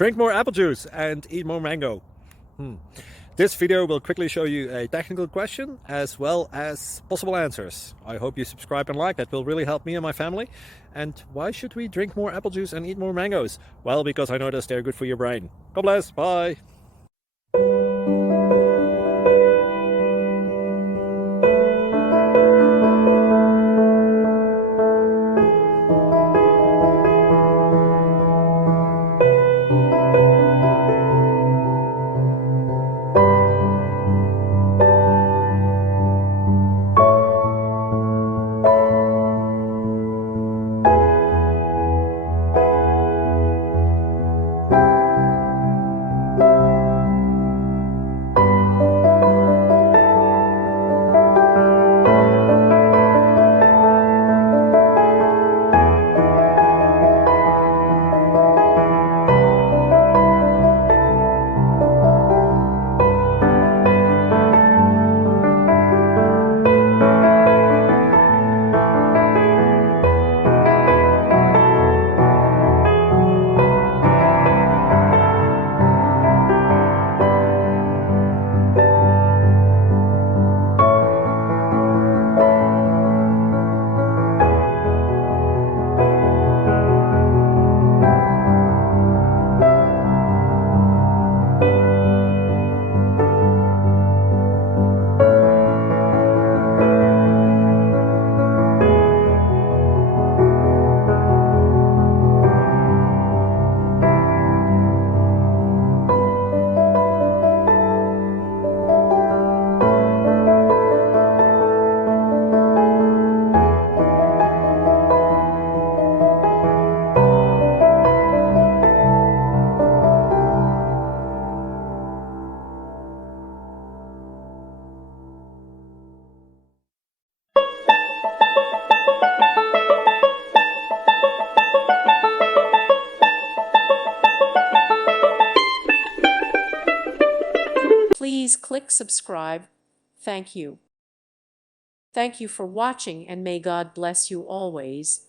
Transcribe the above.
Drink more apple juice and eat more mango. This video will quickly show you a technical question as well as possible answers. I hope you subscribe and like, that will really help me and my family. And why should we drink more apple juice and eat more mangoes? Well, because I noticed they're good for your brain. God bless, bye! Please click subscribe. Thank you. Thank you for watching, and may God bless you always.